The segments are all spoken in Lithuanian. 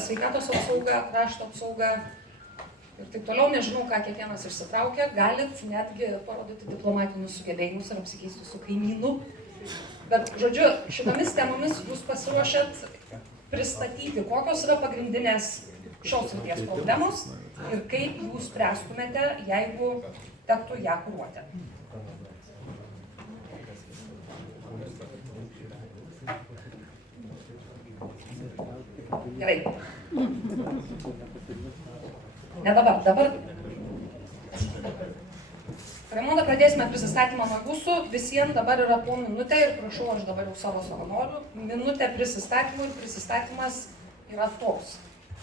sveikatos apsauga, krašto apsauga ir taip toliau, nežinau, ką kiekvienas išsitraukia, galit netgi parodyti diplomatinius sugebėjimus ir apsikeisti su kaimynu. Bet, žodžiu, šitomis temomis jūs pasiruošėt pristatyti, kokios yra pagrindinės šios srities problemos ir kaip jūs spręstumėte, jeigu tektų ją kuruoti. Gerai. Ne dabar. Raimonda, pradėsime prisistatymą nuo jūsų. Visiems dabar yra po minutę ir prašau, aš dabar jau savo savanorių. Minutė prisistatymų ir prisistatymas yra toks.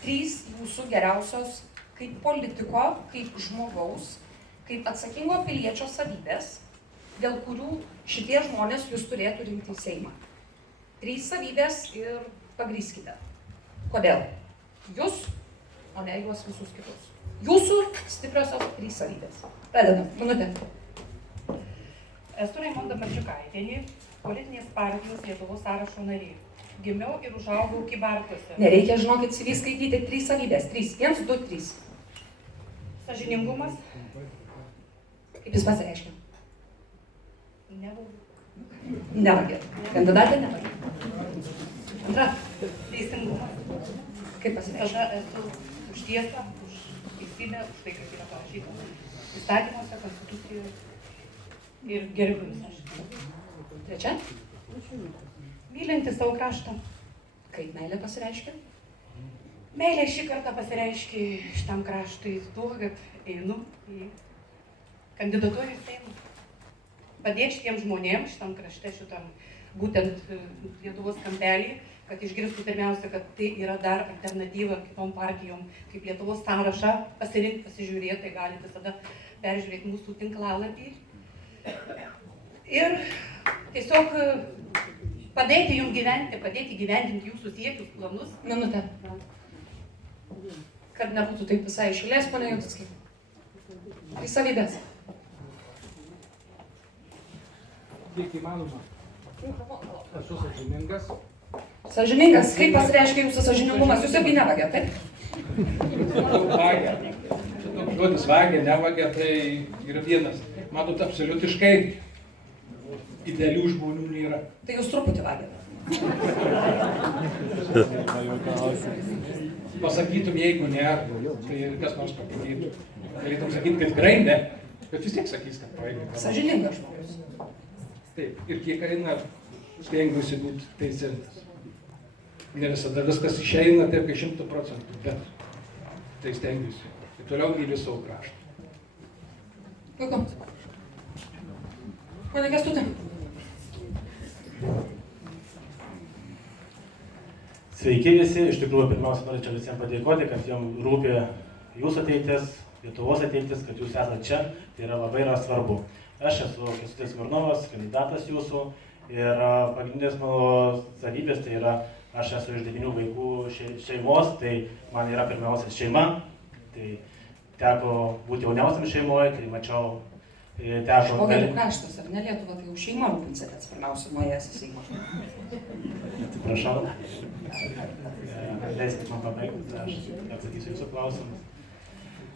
3 jūsų geriausios kaip politiko, kaip žmogaus, kaip atsakingo piliečio savybės, dėl kurių šitie žmonės jūs turėtų rinkti į Seimą. 3 savybės ir pagrįskite. Kodėl? Jūs, o ne juos visus kitus. Jūsų stipriosios 3 savybės. Pradedam. Minutė. Esu Raimonda Marčiukaitienė, politinės partijos Lietuvos sąrašo narė. Gimiau ir užaugau Kybartuose. Nereikia, žinokit, CV skaityti 3 savybės. 3. 1, 2, 3. Sąžiningumas. Kaip jis pasireiškia? Nevagė. Kandidatė nevagė. Antra. Teisingumas. Kaip pasireiškia? Tada esu už tiesą, už teisybę, už tai, kas yra parašyta įstatymuose, konstitucijoje ir gerbiu visą. Trečia. Mylinti savo kraštą. Kaip meilė pasireiškia? Meilė šį kartą pasireiškia šitam kraštui tuo, kad einu į kandidatuoju į Seimą. Padėti šitiem žmonėms, šitam krašte, šitam būtent Lietuvos kampelį, kad išgirstų pirmiausia, kad tai yra dar alternatyva kitom partijom, kaip Lietuvos sąrašą pasirinkti, pasižiūrėti, tai galite visada peržiūrėti mūsų tinklalapį. Ir tiesiog padėti jums gyventi, padėti gyvendinti jūsų siekius, planus. Minutė. Kad nebūtų taip visai išėlės, ponia Jutickai. 3 savybės. Kiek įmanoma. Esu sąžiningas. Sąžiningas. Kaip pasireiškia jūsų sąžiningumas? Jūs irgi nevagė, taip? Vagia. Toks žodis vagia, nevagia, tai yra vienas. Matot, absoliutiškai idealių žmonių nėra. Tai jūs truputį vagėte. Pasakytum, jeigu ne, tai kas nors pasakytų. Galėtum sakyti, kad tikrai ne, bet vis tiek sakys, kad vagia. Sąžiningas žmogus. Taip, ir kiek eina, stengiuosi būti teisingas. Ne visada viskas išeina taip, kai 100%, bet tai stengiuosi. Ir toliau myliu savo kraštą. Puiku. Pone Kęstuti. Sveiki visi, iš tikrųjų pirmiausia norėčiau visiems padėkoti, kad jums rūpi jūsų ateitis, Lietuvos ateitis, kad jūs esate čia, tai yra labai svarbu. Aš esu Kęstutis Smirnovas, kandidatas jūsų ir pagrindinės mano savybės tai yra, aš esu iš 9 vaikų šeimos, tai man yra pirmiausia šeima, tai teko būti jauniausiam šeimoje, kai mačiau, teko... Švogerių kraštas, ar ne Lietuva, tai jau šeima rūpinsitės pirmiausia nuėjęs į Seimą. Atsiprašau. Leiskit man pabaigti, aš atsakysiu jūsų klausimus.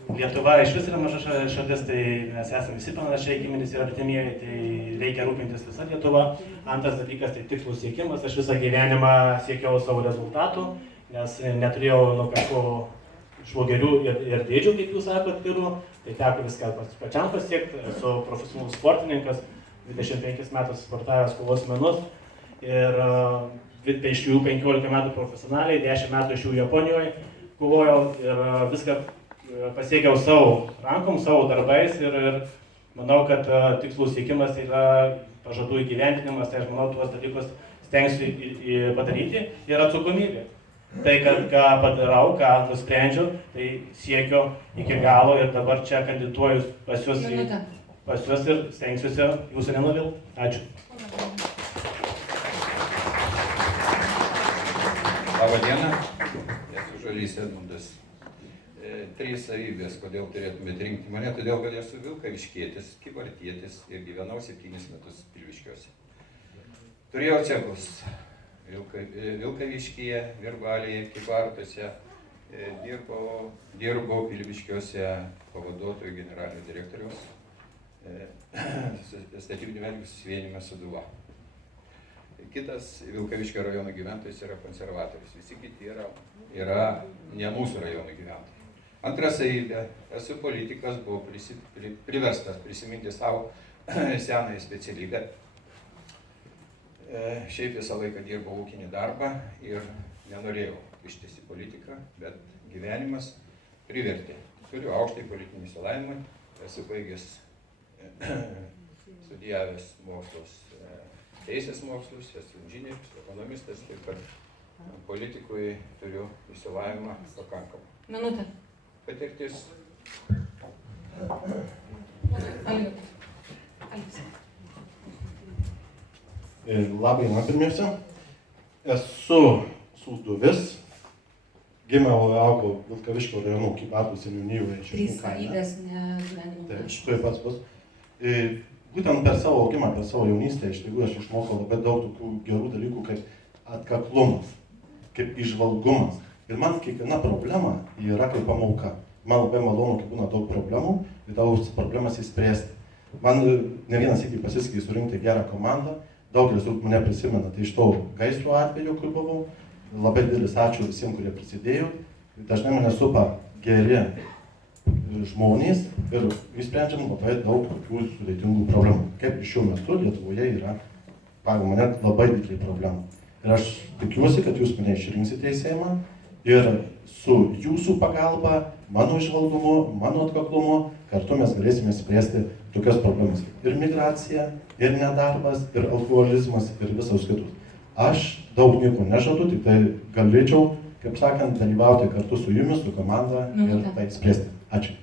Lietuva iš vis yra maža šalis, tai mes esame visi panašiai giminės ir artimieji, tai reikia rūpintis visą Lietuvą. Antras dalykas tai tikslų siekimas, aš visą gyvenimą siekiau savo rezultatų, nes neturėjau nuo kažko švogerių ir dėdžių, kaip jūs sakot, pirų, tai teko viską pačiam pasiekti, esu profesionalus sportininkas, 25 metus sportavęs kovos menus ir iš jų 15 metų profesionaliai, 10 metų iš jų Japonijoje kovojau ir viską pasiekiau savo rankom, savo darbais ir manau, kad tikslų siekimas yra pažadų įgyvendinimas, tai aš manau, tuos dalykus stengsiu padaryti ir atsakomybė. Tai, kad ką padarau, ką nusprendžiu, tai siekiu iki galo ir dabar čia kandidatuoju pas jūs ir stengsiuosi jūsų nenuvilti. Ačiū. Labą dieną, esu Žalys Edmundas. 3 savybės, kodėl turėtumėte rinkti mane, todėl, kad esu vilkaviškietis, kybartietis ir gyvenau 7 metus Pilviškiuose. Turėjau cechus, Vilkaviškyje, Virbalėje, Kybartuose, dirbau Pilviškiuose pavaduotojų generalinio direktoriaus statybinių medžiagų susivienijime Sūduva. Kitas Vilkaviškio rajono gyventojas yra konservatorius, visi kiti yra ne mūsų rajono gyventojai. Antra savybė, esu politikas, buvau priverstas prisiminti savo senąją specialybę. Šiaip visą laiką dirbau ūkinį darbą ir nenorėjau kištis į politiką, bet gyvenimas privertė. Turiu aukštąjį politinį išsilavinimą, esu baigęs studijavęs mokslus, teisės mokslus, esu inžinierius, ekonomistas, taip pat politikui turiu išsilavinimą pakankamą. Minutė. Patirtis. Labai diena pirmiausia. Esu sūduvis, gimiau ir augau Vilkaviškio rajono Kybartų seniūnijoje Šeškų kaime. 3 savybės, ne gyvenimo. Taip, šitoje pats bus. Būtent per savo augimą, per savo jaunystę, iš tikrųjų aš išmokau labai daug tokių gerų dalykų kaip atkaklumas, kaip įžvalgumas. Ir man kiekviena problema yra kaip pamoka. Man labai malonu, kai būna daug problemų ir daug problemas įspręsti. Man ne vienas iki pasisekė surinkti gerą komandą. Daugelis mane prisimena, tai iš to gaisro atveju, kur buvau. Labai didelis ačiū visiems, kurie prisidėjo. Dažnai mane supa geri žmonės ir išsprendžiam labai daug tokių sudėtingų problemų. Kaip ir šiuo metu Lietuvoje yra, pagal mane, labai didelė problema. Ir aš tikiuosi, kad jūs mane išrinksite į Seimą ir su jūsų pagalba, mano įžvalgumu, mano atkaklumu, kartu mes galėsime spręsti tokias problemas. Ir migracija, ir nedarbas, ir alkoholizmas, ir visos kitus. Aš daug nieko nežadu, tik tai galėčiau, kaip sakant, dalyvauti kartu su jumis, su komanda ir tai spręsti. Ačiū.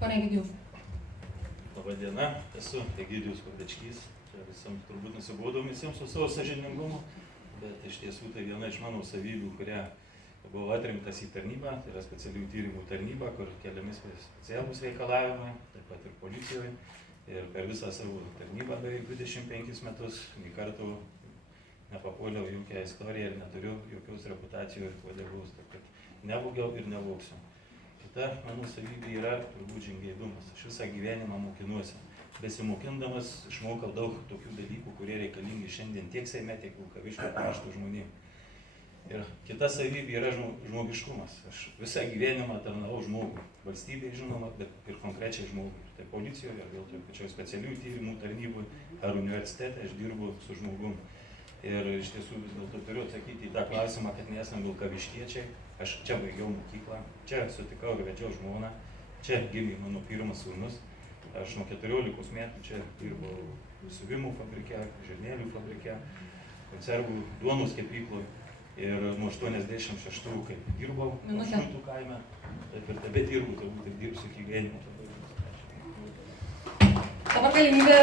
Pone Egidijau. Labą dieną, esu Egidijus Pavečkys. Visiems turbūt nusibodau visiems su savo sąžiningumu, bet iš tiesų tai viena iš mano savybių, kurią buvau atrinktas į tarnybą, tai yra specialiųjų tyrimų tarnyba, kur keliami specialūs reikalavimai, taip pat ir policijoje. Ir per visą savo tarnybą beveik 25 metus, nei kartų nepapuoliau jokią istoriją ir neturiu jokios reputacijos ir uodegos, taip kad nevogiau ir nevogsiu. Kita mano savybė yra turbūt žingeidumas. Aš visą gyvenimą mokinuosi. Besimokindamas išmokau daug tokių dalykų, kurie reikalingi šiandien tiek Seime, tiek Vilkaviškio krašto žmonėms. Ir kita savybė yra žmogiškumas. Aš visą gyvenimą tarnavau žmogui. Valstybei žinoma, bet ir konkrečiai žmogui. Tai policijoje, ar vėl pačioj specialiųjų tyrimų tarnyboje, ar universitete aš dirbu su žmogum. Ir iš tiesų vis dėlto turiu atsakyti į tą klausimą, kad nesam vilkaviškiečiai. Aš čia baigiau mokyklą, čia sutikau ir vedžiau žmoną, čia gimė mano pirmas sūnus. Aš nuo 14 metų čia dirbau siuvimų fabrike, žirnėlių fabrike, konservų duonos kepykloje. Ir nuo 86, kai dirbau Šiltų kaime, taip ir tebe dirbu, turbūt ir dirbsiu iki gyvenimo. Dabar galimybė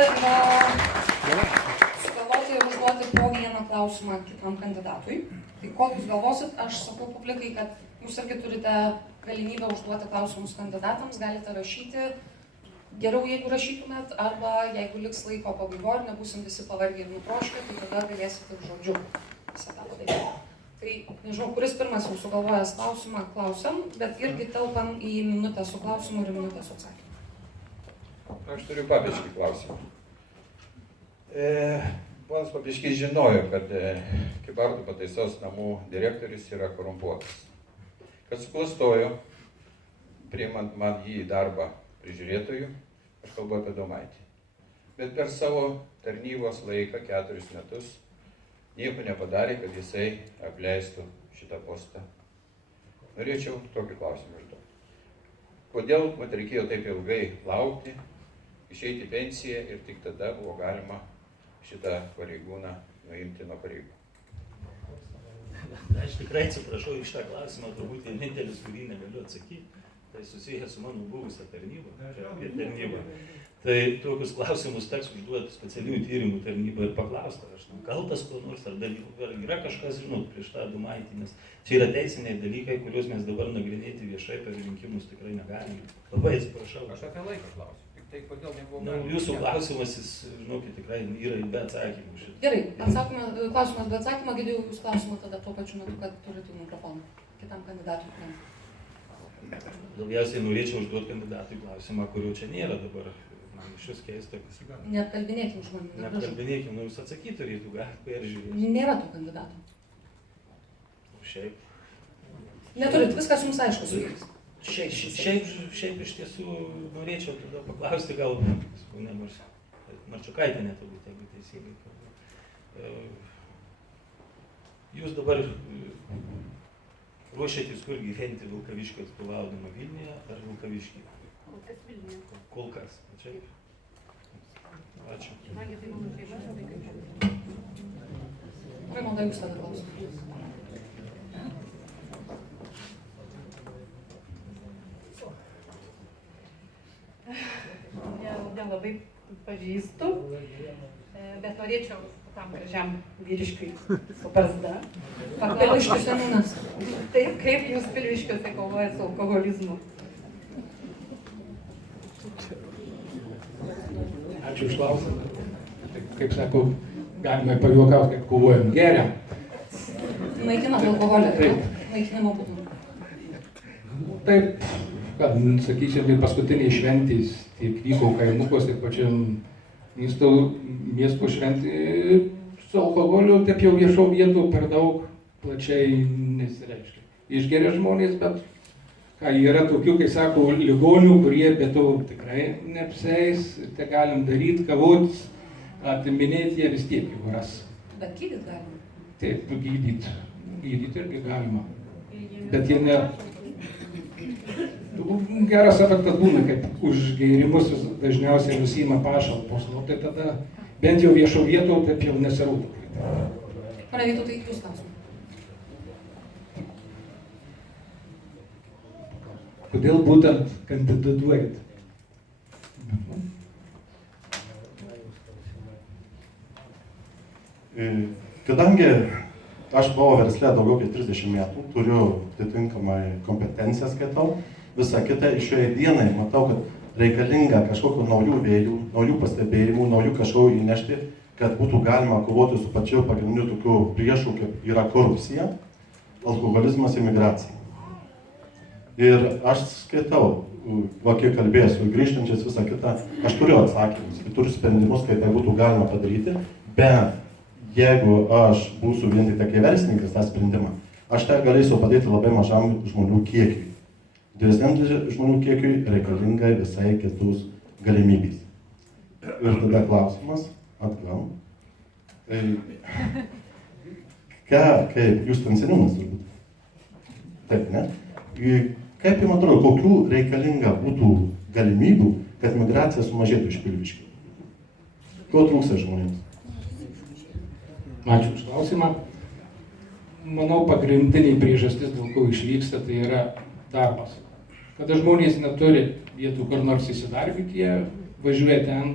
sugalvoti ir užduoti po vieną klausimą kitam kandidatui. Tai kol jūs galvosit, aš sakau publikai, kad jūs irgi turite galimybę užduoti klausimus kandidatams, galite rašyti. Geriau, jeigu rašytumėt, arba jeigu liks laiko pabaigoje ir nebūsim visi pavargę ir nutroškę, tai tada galėsite ir žodžiu visą tą padaryti. Tai nežinau, kuris pirmas jau sugalvojęs klausimą klausiam, bet irgi telpam į minutę su klausimu ir minutę su atsakymu. Aš turiu Papiškį klausimą. Ponas Papiškis žinojo, kad Kybartų pataisos namų direktorius yra korumpuotas. Kad suklastojo, priimant man jį į darbą prižiūrėtojų, aš kalbu apie Domaitį. Bet per savo tarnybos laiką 4 metus nieko nepadarė, kad jisai apleistų šitą postą. Norėčiau tokį klausimą užduoti. Kodėl reikėjo taip ilgai laukti, išeiti į pensiją ir tik tada buvo galima šitą pareigūną nuimti nuo pareigų? Aš tikrai atsiprašau iš tą klausimą, turbūt vienintelis, kurį negaliu atsakyti. Tai susijęs su mano buvusią tarnybą. Tai tokius klausimus teks užduoti specialiųjų tyrimų tarnybą ir paklausti, ar aš kaltas kuo nors, ar yra kažkas, žinot, prieš tą Domaitį, nes čia yra teisiniai dalykai, kuriuos mes dabar nagrinėti viešai per rinkimus tikrai negalime. Labai atsiprašau. Aš apie laiką klausiu. Tai kodėl nebuvo Nu, galima? jūsų klausimas, jis, žinokit, tikrai yra be atsakymų. Šitą. Gerai, atsakome, klausimas be atsakymo, Egidijau, jūs klausimą tada tuo pačiu metu, kad turite mikrofoną kitam kandidatui. Daugiausiai norėčiau užduoti kandidatui klausimą, kurio čia nėra dabar. Man iš vis keista, kas Neapkalbinėkim žmonių. neapkalbinėkim, nu jūs atsakyti turėtų, gal peržiūrėti. Nėra tų kandidatų. Šiaip. Neturit, viskas jums aišku su jais. Šiaip iš tiesų norėčiau tada paklausti, gal ne Marčiukaitienė turbūt, jeigu teisingai kalbu. Jūs dabar ruošiatės kur gyventi Vilkaviškio atstovaudama Vilniuje ar Vilkaviškyje? Kol kas Vilniuje. Kol kas. Čia. Ačiū. Kadangi tai mano šeima, tai kaip žiūrėjau. Raimonda, jūs tada klausimą. Nelabai pažįstu, bet norėčiau tam gražiam vyriškiui su barzda Pilviškių seniūnas. Taip, kaip jūs Pilviškiuose kovojate su alkoholizmu? Ačiū už klausimą. Kaip sakau, galima pajuokauti, kaip kovojam geriam. Naikinam alkoholį. Taip. Naikinimo būdų. Taip, kad, sakysim, ir paskutiniai šventys, tiek vyko kaimukuos, tiek pačiam miesto šventį su alkoholiu, taip jau viešo vietų per daug plačiai nesireiškia. Išgeria žmonės, bet ką yra tokių, kai sako, ligonių, kurie be to tikrai neapseis, tai galim daryti, kavot, atiminėti, jie vis tiek jau ras. Bet gydyt galima. Taip, gydyti irgi galima. Bet jie ne... Geras efektas būna, kaip už gėrimus dažniausiai nusiima pašalpos, nu, tai tada bent jau viešo vietų taip jau nesirūtų. Pane Vytautai, jūs klausimą. Kodėl būtent kandidatuojat? Kadangi aš buvau versle daugiau kaip 30 metų, turiu atitinkamai kompetenciją skaitau, visą kitą iš šioje dienai matau, kad reikalinga kažkokių naujų vėjų, naujų pastebėjimų, naujų kažko įnešti, kad būtų galima kovoti su pačiu pagrindiniu tokiu priešu, kaip yra korupcija, alkoholizmas, imigracija. Ir aš skaitau, va kiek kalbėsiu, grįžtančias visą kitą, aš turiu atsakymus, turiu sprendimus, kaip tai būtų galima padaryti, bet jeigu aš būsiu vien tik tokia verslininkas tą sprendimą, aš tą galėsiu padaryti labai mažam žmonių kiekiui. Didesniam žmonių kiekiui reikalinga visai kitus galimybės. Ir tada klausimas atgal. Kaip jūs ten seniūnas turbūt? Taip, ne? Kaip jums atrodo, kokių reikalinga būtų galimybių, kad migracija sumažėtų iš Pilviškių? Ko trūksta žmonėms? Ačiū už klausimą. Manau, pagrindiniai priežastis, dėl ko išvyksta, tai yra darbas. Kada žmonės neturi vietų kur nors įsidarbinti, jie važiuoja ten,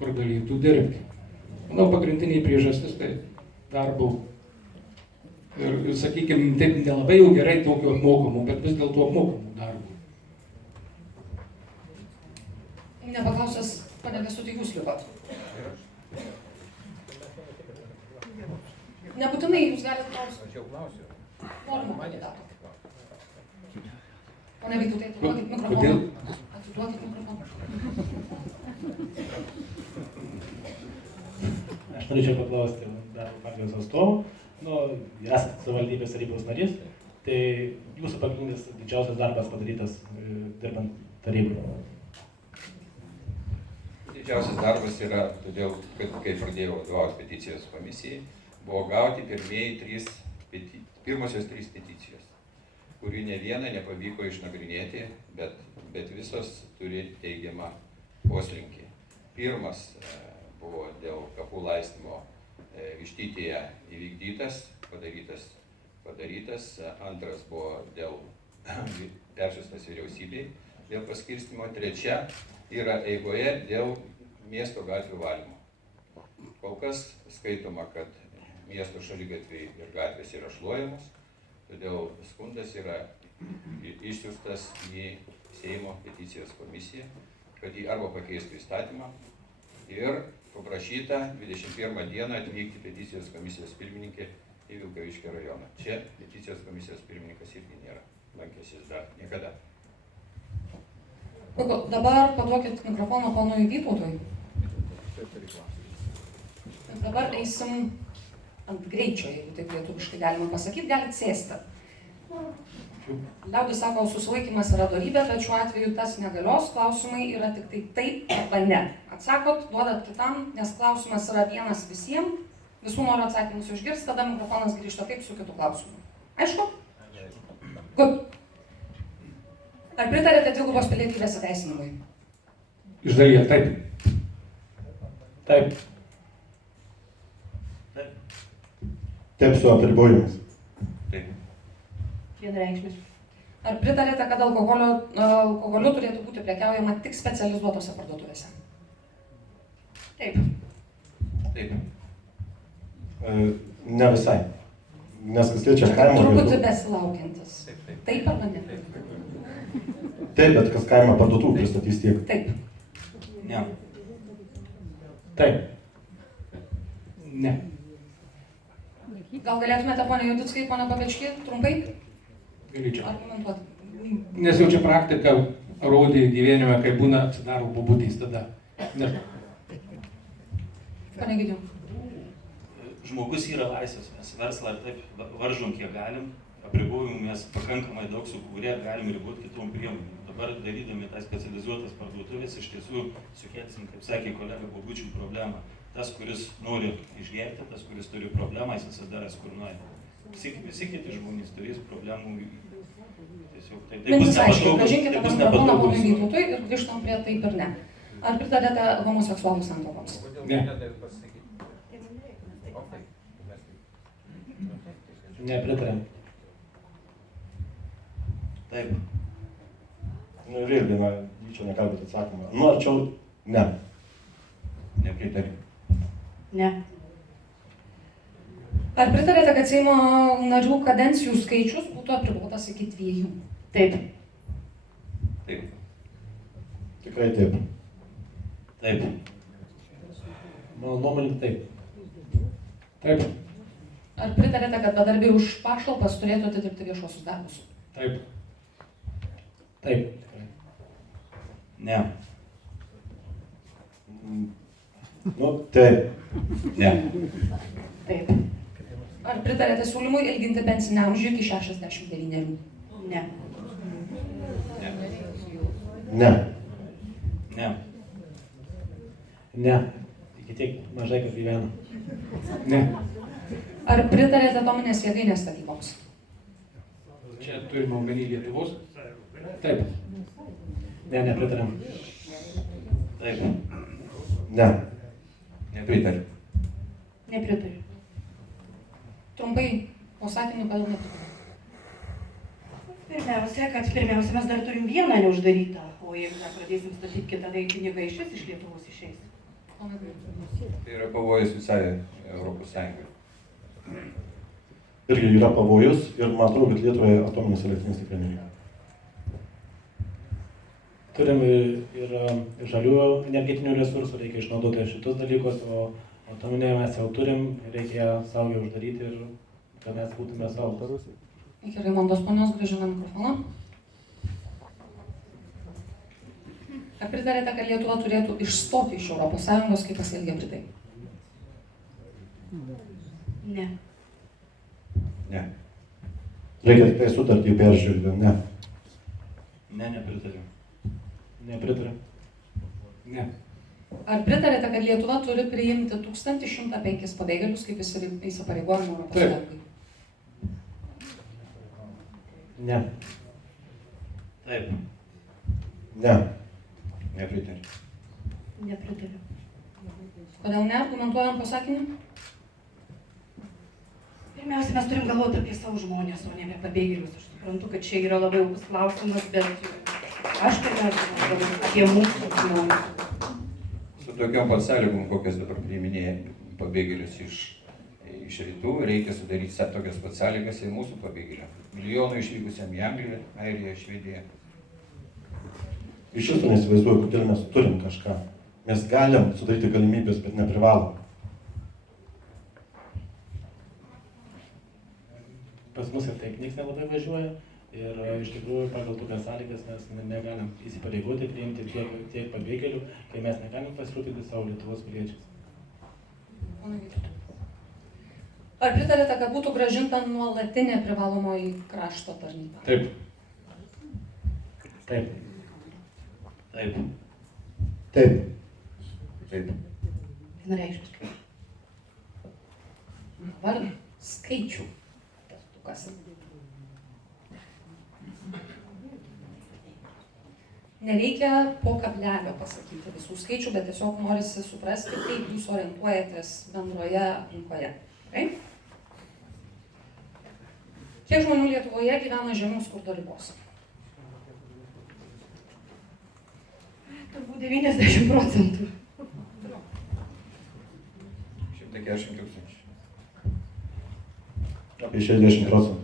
kur galėtų dirbti. Manau, pagrindiniai priežastis tai darbo. Ir, sakykime, taip nelabai jau gerai tokio apmokamų, bet vis dėlto apmokamų darbų. Nepaklausęs, pane Kęstuti, jūs likot. Nebūtinai jūs galite klausyti. Aš jau klausiu. Norimo kandidato. Pane Vytautai, atiduokit mikrofoną. Kodėl? Atiduokit mikrofoną. Aš norėčiau paklausti dar partijos atstovų. Esate savivaldybės tarybos narys, tai jūsų pagrindinis didžiausias darbas padarytas dirbant tarybai. Didžiausias darbas yra, todėl, kad kai pradėjau vadovauti peticijos komisijai, buvo gauti pirmosios 3 peticijos, kurių ne vieną nepavyko išnagrinėti, bet visos turi teigiamą poslinkį. Pirmas buvo dėl kapų laistymo Vištytėje įvykdytas, padarytas. Antras buvo dėl persiųstas vyriausybei, dėl paskirstymo. Trečia yra eigoje dėl miesto gatvių valymo. Kol kas skaitoma, kad miesto šaligatviai ir gatvės yra šluojamos, todėl skundas yra išsiųstas į Seimo peticijos komisiją, kad jį arba pakeistų įstatymą ir paprašyta 21 dieną atvykti peticijos komisijos pirmininkė į Vilkaviškio rajoną. Čia peticijos komisijos pirmininkas irgi nėra lankęsis dar niekada. Dabar paduokit mikrofoną ponui Vytautui. Dabar eisim ant greičio, jeigu taip lietuviškai galima pasakyti, galit sėsti. Liaudis sako, susilaikymas yra dorybė, bet šiuo atveju tas negalios, klausimai yra tik tai taip arba ne. Atsakot, duodat kitam, nes klausimas yra vienas visiems, visų noriu atsakymus išgirsti, tada mikrofonas grįžta taip su kitu klausimu. Aišku? Good. Ar pritarėte dvigubos pilietybės įteisinimui? Iš dalies taip. Taip. Taip su apribojimais. Taip. Vienareikšmiškai. Ar pritarėte, kad alkoholiu turėtų būti prekiaujama tik specializuotose parduotuvėse? Taip. Taip. Ne visai. Nes kas liečia kaimo Truputį vietovę. besilaukiantis. Taip arba ne? Taip, bet kas kaimo parduotuvų pristatys tiek. Taip. Ne. Taip. Ne. Gal galėtumėte, ponia Judickai, ponia Babečki, trumpai Galėčiau. argumentuoti? Nes jau čia praktika rodė gyvenime, kai būna atsidaro bobutės tada. Ne. Ponia Gidiu. Žmogus yra laisvas, mes verslą ir taip varžom kiek galim, apribojimų mes pakankamai daug sukūrė, galim riboti kitom priemonėm. Dabar darydami tas specializuotas parduotuvės iš tiesų sukelsim, kaip sakė kolega, bobučių problemą. Tas, kuris nori išgerti, tas, kuris turi problemą, jis visada ras kur nori. Visi kiti žmonės turės problemų. Tiesiog tai bus Mintis aiškiai, nepatogu, grąžinkite tai bus mikrofoną nepatogu ponui visuomenei. Vytautui ir grįžtam prie taip ir ne. Ar pritarėte homoseksualų santuokoms? Ne. Nepritariam. Taip. Nu ir vėlgi, čia negali būti atsakoma. Nu, arčiau ne. Nepritariu. Ne. Ar pritarėte, kad Seimo narių kadencijų skaičius būtų apribotas iki 2? Taip. Taip. Tikrai taip. Taip. Mano nuomonė taip. Taip. Ar pritarėte, kad bedarbiai už pašalpas turėtų atidirbti viešuosius darbus? Taip. Taip. Ne. Nu, taip. Ne. Taip. Ar pritarėte siūlymui ilginti pensinį amžių iki 69? Ne. Ne. Ne. Ne. Iki tiek mažai kas gyvena. Ne. Ar pritarėte atominės jėgainės statyboms? Čia turime omeny Lietuvos? Taip. Ne, nepritariam. Taip. Ne. Nepritariu. Nepritariu. Trumpai, po sakiniu, kodėl nepritariu? Pirmiausia, mes dar turim vieną neuždarytą, o jeigu dar pradėsim statyti kitą, tai pinigai išvis iš Lietuvos išeis. Tai yra pavojus visai Europos Sąjungai. Irgi yra pavojus ir man atrodo, kad Lietuvoje atominės elektrinės tikrai nereikia. Turim ir žalių energetinių resursų, reikia išnaudoti šitus dalykus, o atominę mes jau turim, reikia saugiai uždaryti ir kad mes būtume saugus. Iki Raimondos ponios grąžina mikrofoną. Ar pritarėte, kad Lietuva turėtų išstoti iš ES, kaip pasielgė Britai? Ne. Ne. Reikia tik tai sutartį peržiūrėti, ne. Ne, nepritariu. Nepritariu. Ne. Ar pritarėte, kad Lietuva turi priimti 1105 pabėgėlius, kaip įsipareigojama ES? Taip. Ne. Taip. Ne. Nepritariu. Nepritariu. Kodėl ne? Argumentuojam pasakymą? Pirmiausia, mes turim galvoti apie savo žmonės, o ne apie pabėgėlius. Aš suprantu, kad čia yra labai ilgus klausimas, bet aš pirmiausia galvoju apie mūsų žmonės. Su tokiom pat sąlygom, kokias dabar priiminėja pabėgėlius iš rytų, reikia sudaryti tokias pat sąlygas ir mūsų pabėgėliam. Milijonų išvykusiam į Angliją, Airiją, Švediją. Iš viso neįsivaizduoju, kodėl mes turim kažką. Mes galim sudaryti galimybės, bet neprivalom. Pas mus ir taip nieks nelabai važiuoja ir iš tikrųjų pagal tokias sąlygas mes negalim įsipareigoti priimti tiek pabėgėlių, kai mes negalim pasirūpinti savo Lietuvos piliečiais. Ar pritarėte, kad būtų grąžinta nuolatinė privalomoji krašto tarnyba? Taip. Taip. Taip. Taip. Taip. Vienareikšmiškai. Dabar skaičių testukas. Nereikia po kablelio pasakyti visų skaičių, bet tiesiog norisi suprasti, kaip jūs orientuojatės bendroje aplinkoje. Taip? Kiek žmonių Lietuvoje gyvena žemiau skurdo ribos? Turbūt 90%. 140 tūkstančių. Apie 60%.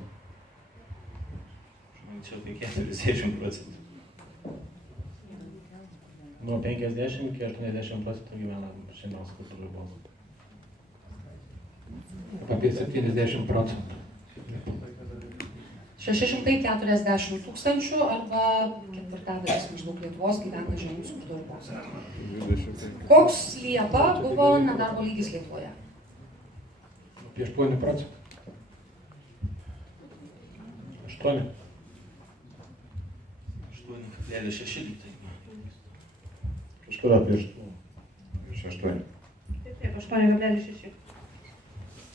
Čia apie 40%. Nuo 50 iki 80% gyvena žemiau skurdo ribos. Apie 70%. 640 tūkstančių arba ketvirtadalis maždaug Lietuvos gyvena žemiau skurdo ribos. Koks Liepą buvo nedarbo lygis Lietuvoje? Apie 8%. 8. 8,6 lygtai. Kažkur apie 8. Virš 8. Taip, 8,6.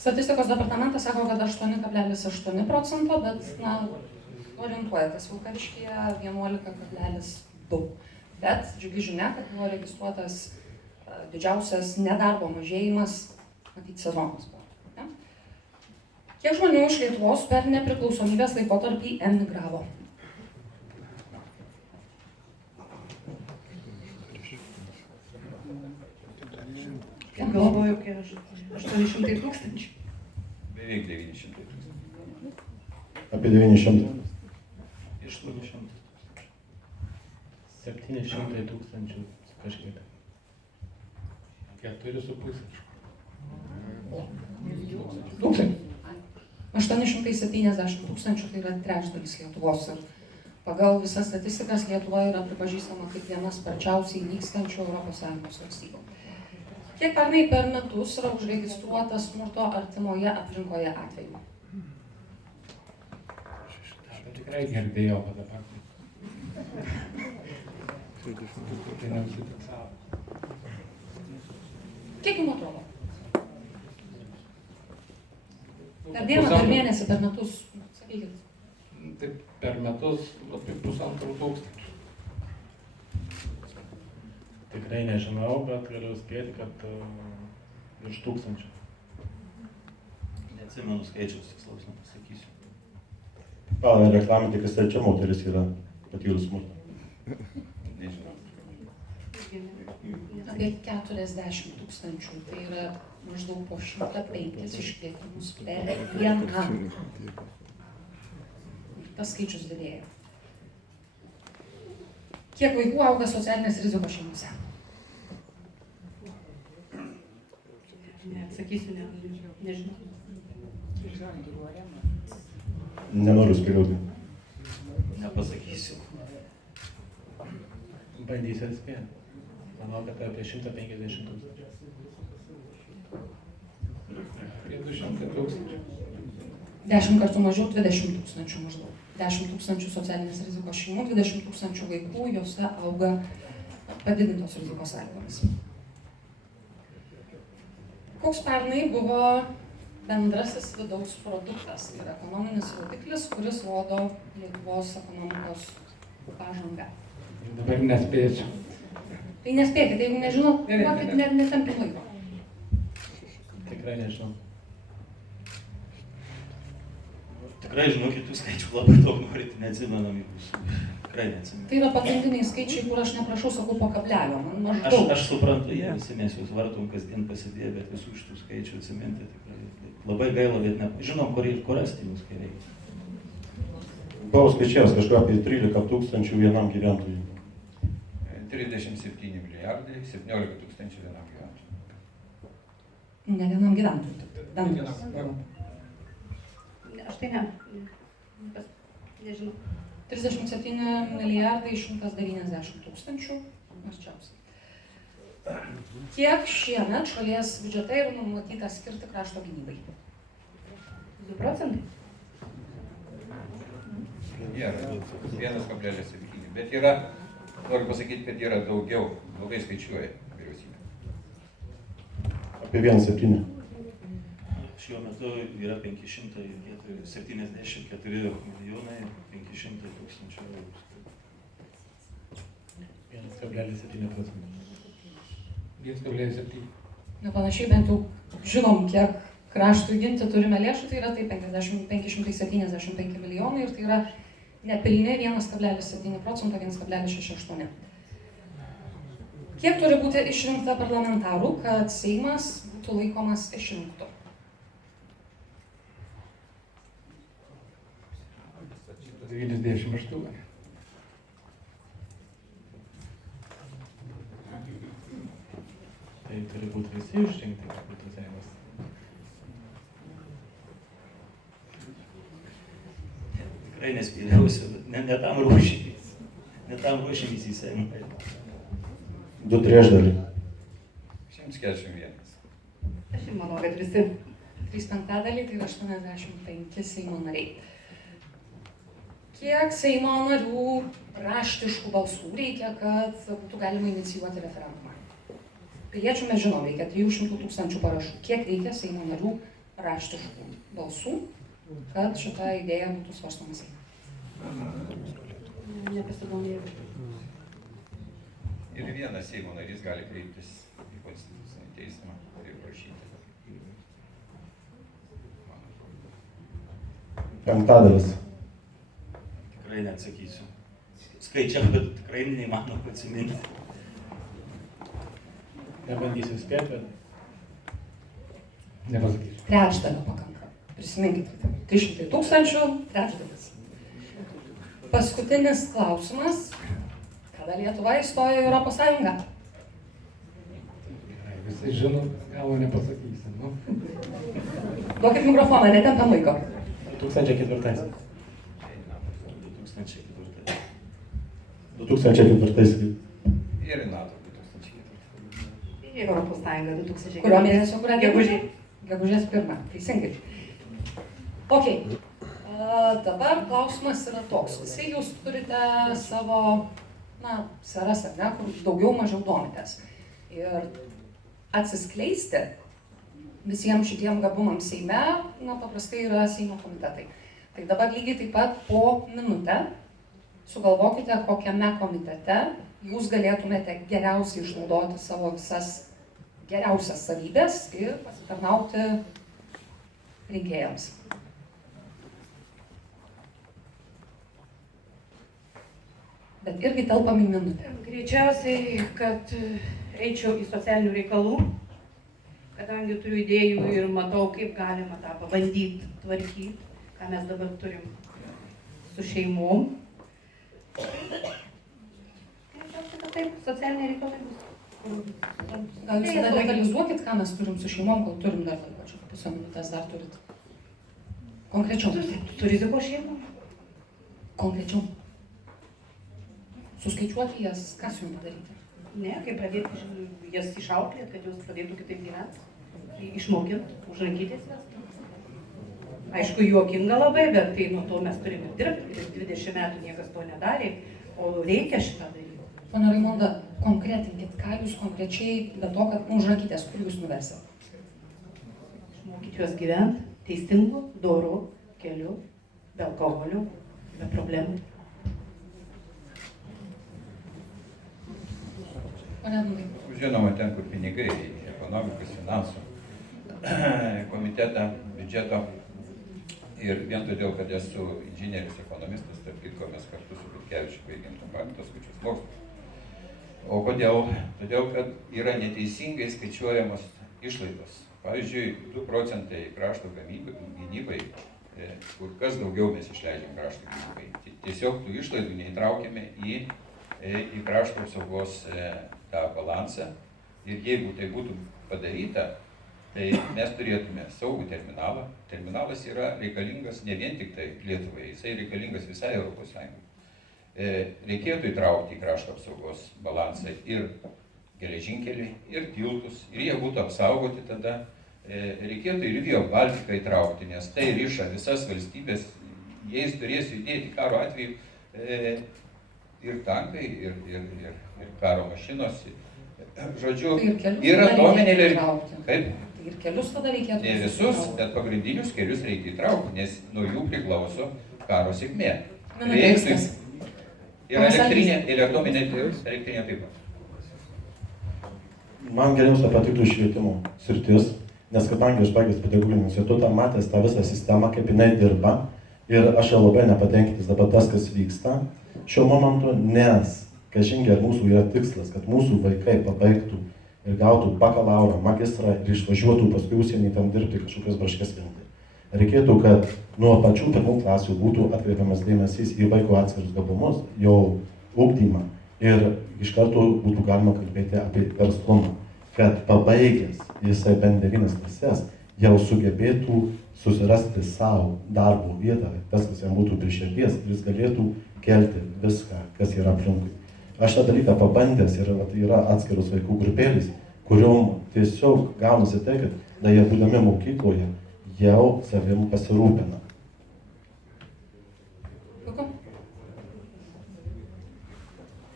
Statistikos departamentas sako, kad 8,8%, bet, na, orientuojatės Vilkaviškyje 11,2%. Bet džiugi žinia, kad buvo registruotas didžiausias nedarbo mažėjimas, matyt, sezonas buvo. Ne? Kiek žmonių iš Lietuvos per nepriklausomybės laikotarpį emigravo? Galvoju, kai 800 tūkstančių. Beveik 900 tūkstančių. Apie 900. Iš 800. 700 tūkstančių kažkiek. 4,5. Tūkstančių. 870 tūkstančių, tai yra trečdalis Lietuvos. Ir pagal visas statistikas Lietuva yra pripažįstama kaip viena sparčiausiai nykstančių ES valstybių. Kiek pernai per metus yra užregistruota smurto artimoje aplinkoje atvejų? Tikrai girdėjau, kad dabar. Tai neužsifiksavo. Kiek jums atrodo? Per dieną, per mėnesį, per metus? Sakykit. Taip, per metus apie 1,5 tūkstančių. Tikrai nežinau, bet galiu spėti, kad virš 1000. Neatsimenu skaičiaus, tikslaus nepasakysiu. Pagal reklamą tik trečia moteris yra patyrus smurtą. Nežinau. Apie 40 tūkstančių, tai yra maždaug po 105 iškvietimus per dieną. Tas skaičius didėja. Kiek vaikų auga socialinės rizikos šeimose? Neatsakysiu, nežinau. Nenoriu spėlioti. Nepasakysiu. Bandysiu atspėti. Manau, kad apie 150 tūkstančių. Apie 200 tūkstančių. 10 kartų mažiau, 20 tūkstančių maždaug. 10 tūkstančių socialinės rizikos šeimų, 20 tūkstančių vaikų, juose auga padidintos rizikos sąlygomis. Koks pernai buvo bendrasis vidaus produktas, tai yra ekonominis rodiklis, kuris rodo Lietuvos ekonomikos pažangą? Dabar nespėsiu. Tai nespėkite, jeigu nežinot, duokit netempim laiko. Tikrai nežinau. Tikrai žinau, kitų skaičių labai daug norite, neatsimenam jūsų. Tikrai neatsimenam. Tai yra pagrindiniai skaičiai, kur aš neprašau, sakau, po kablelio. Man maždaug. Aš suprantu, jie visi mes jūs vartom kasdien pasidėję, bet visų šitų skaičių atsiminti tikrai labai gaila, bet nežinom, kur rasti jūs, kai reikia. Buvau skaičiavęs kažką apie 13 tūkstančių vienam gyventojui. 37 milijardai 17 tūkstančių vienam gyventojui. Ne vienam gyventojui, tik bendras. Vienam. Aš tai ne. Nežinau. 37 milijardai 190 tūkstančių, mažiausiai. Kiek šiemet šalies biudžete yra numatyta skirti krašto gynybai? 2 procentai. Nėra 1,7, bet yra, noriu pasakyti, kad yra daugiau, blogai skaičiuoja vyriausybė. Apie 1,7. Šiuo metu yra 574 milijonai 500 tūkstančių eurų. 1,7 procentų. 1,7. Na, panašiai bent jau žinom, kiek kraštui ginti turime lėšų, tai yra tai 575 milijonai ir tai yra nepilni 1,7 procento, 1,68. Kiek turi būti išrinkta parlamentarų, kad Seimas būtų laikomas išrinktu? 98. Tai turi būti visi išrinkti, kad būtų Seimas. Tikrai nespėliausiu, ne tam ruošimės. Ne tam ruošimės į Seimą. 2 trečdaliai. 141. Aš jau manau, kad visi. 3 penktadaliai, tai yra 85 Seimo nariai. Kiek Seimo narių raštiškų balsų reikia, kad būtų galima inicijuoti referendumą? Piliečių mes žinom, reikia 300 tūkstančių parašų. Kiek reikia Seimo narių raštiškų balsų, kad šita idėja būtų svarstoma Seime? Nepasidomėjau. Ir vienas Seimo narys gali kreiptis į Konstitucinį teismą ir prašyti. Penktadalis. Tikrai neatsakysiu. Skaičiam, bet tikrai neįmanoma atsiminti. Nebandysiu spėti, bet Nepasakysiu. Trečdalio pakanka. Prisiminkit, 300 tūkstančių, trečdalis. Paskutinis klausimas. Kada Lietuva įstojo į Europos Sąjungą? Visi žino, galo nepasakysim. Nu. Duokit mikrofoną, netempiam laiko. 2004. 2004. 2004. Ir į NATO 2004. Į Europos Sąjungą 2004. Kurio mėnesio, kurią Gegužė. Gegužės 1. Teisingai. Ok. Dabar klausimas yra toks. Visi jūs turite savo, sferas, ar ne, kur daugiau mažiau domitės. Ir atsiskleisti visiems šitiem gabumams Seime, paprastai yra Seimo komitetai. Tai dabar lygiai taip pat po minutę sugalvokite, kokiame komitete jūs galėtumėte geriausiai išnaudoti savo visas geriausias savybės ir pasitarnauti rinkėjams. Bet irgi telpam į minutę. Greičiausiai, kad eičiau į socialinių reikalų, kadangi turiu idėjų ir matau, kaip galima tą pabandyti tvarkyti, ką mes dabar turim su šeimom. Greičiausiai, kad taip, socialiniai reikalai bus. Gal jūs tada detalizuokit, ką mes turim su šeimom, kol turim dar laiko, čia pusę minutės dar turit. Konkrečiau. Su rizikos šeimom? Konkrečiau. Suskaičiuoti jas, kas jums padaryti? Ne, kai pradėti jas išauklėti, kad jos pradėtų kitaip gyventi, išmokinti, užrankytis jas. Aišku, juokinga labai, bet tai nuo to mes turime dirbti, ir 20 metų niekas to nedarė, o reikia šitą daryti. Pone Raimonda, konkretinkit, ką jūs konkrečiai, be to, kad užrankytės, kur jūs nuversite? Išmokyti juos gyventi teisingu, doru keliu, be alkoholio, be problemų. Žinoma, ten, kur pinigai, ekonomikos, finansų, komitetą, biudžeto. Ir vien todėl, kad esu inžinierius ekonomistas, tarp kitko mes kartu su Butkevičiu baigėm tos pačius mokslus. O kodėl? Todėl, kad yra neteisingai skaičiuojamos išlaidos. Pavyzdžiui, 2 procentai krašto gynybai, kur kas daugiau mes išleidžiam krašto gynybai. Tiesiog tų išlaidų neįtraukėme į į krašto apsaugos tą balansą. Ir jeigu tai būtų padaryta, tai mes turėtume saugų terminalą. Terminalas yra reikalingas ne vien tik tai Lietuvai, jisai reikalingas visai Europos Sąjungai. Reikėtų įtraukti į krašto apsaugos balansą ir geležinkelį, ir tiltus, ir jie būtų apsaugoti tada. Reikėtų ir Via Baltica įtraukti, nes tai riša visas valstybės, jais turės judėti karo atveju ir tankai, ir karo mašinos. Žodžiu, yra duomenėlė. Kaip? Ir kelius tada reikėtų. Ne visus, bet pagrindinius kelius reikia įtraukti, nes nuo jų priklauso karo sėkmė. Ir elektrinė, ir atominė elektrinė taip pat. Man geriausia patiktų švietimo sritis, nes kadangi aš baigęs pedagoginį institutą, matęs tą visą sistemą, kaip jinai dirba, ir aš jau labai nepatenkintas dabar tas, kas vyksta šiuo momentu, nes, kažingi, ar mūsų yra tikslas, kad mūsų vaikai pabaigtų ir gautų bakalaurą, magistrą ir išvažiuotų paskui užsienį tam dirbti kažkokias braškes rinkti. Reikėtų, kad nuo pačių pirmų klasių būtų atkreipiamas dėmesys į vaiko atskirus gabumus, jo ugdymą ir iš karto būtų galima kalbėti apie verslumą, kad pabaigęs jisai bent 9 klases jau sugebėtų susirasti savo darbo vietą, tas, kas jam būtų prie širdies, ir jis galėtų kelti viską, kas yra aplinkui. Aš tą dalyką pabandęs ir yra atskirus vaikų grupėlis, kuriuom tiesiog gaunasi tai, kad jie būdami mokykloje jau savim pasirūpina.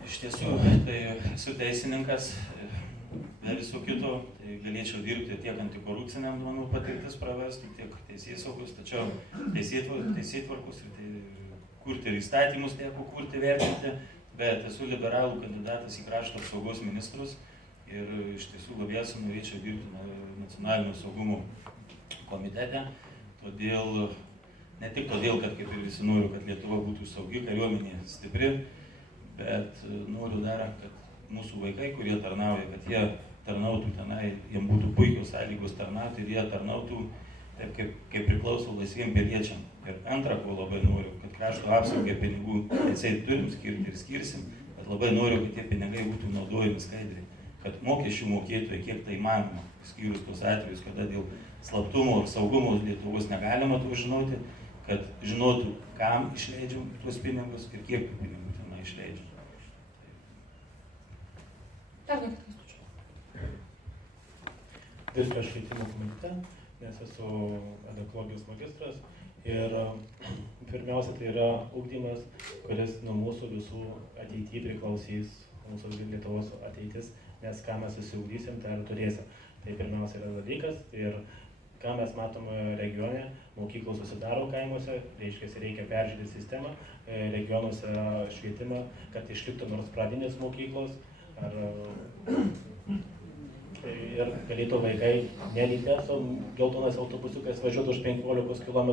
Iš tiesų, tai esu teisininkas, be visų kitų, tai galėčiau dirbti tiek antikorupciniam duomenų patirtis pravesti, tiek teisėsaugos, tačiau teisėtvarkos ir tai kurti ir įstatymus teko kurti, vertinti, bet esu liberalų kandidatas į krašto apsaugos ministrus ir iš tiesų labiausiai norėčiau dirbti nacionalinio saugumo komitete, todėl, ne tik todėl, kad kaip ir visi noriu, kad Lietuva būtų saugi, kariuomenė stipri, bet noriu dar, kad mūsų vaikai, kurie tarnauja, kad jie tarnautų tenai, jiems būtų puikios sąlygos tarnauti ir jie tarnautų taip, kaip priklauso laisviem piliečiam. Ir antra, ko labai noriu, kad krašto apsaugai pinigų atseit turim skirti ir skirsim, bet labai noriu, kad tie pinigai būtų naudojami skaidriai, kad mokesčių mokėtojai, kiek tai įmanoma, skyrus tos atvejus, kada dėl slaptumo ir saugumo Lietuvos negalima to žinoti, kad žinotų, kam išleidžiam tuos pinigus ir kiek pinigų tenai išleidžiam. Dirbu švietimo komitete, nes esu edukologijos magistras ir pirmiausia tai yra ugdymas, kuris nuo mūsų visų ateityje priklausys, mūsų Lietuvos ateitis, nes ką mes susiugdysim, tai ir turėsim. Tai pirmiausia yra dalykas ir ką mes matome regione, mokyklos susidaro kaimuose, reikia peržiūrėti sistemą, regionuose švietimą, kad išliktų nors pradinės mokyklos ir galėtų vaikai nelipę su geltonais autobusiukais važiuoti už 15 km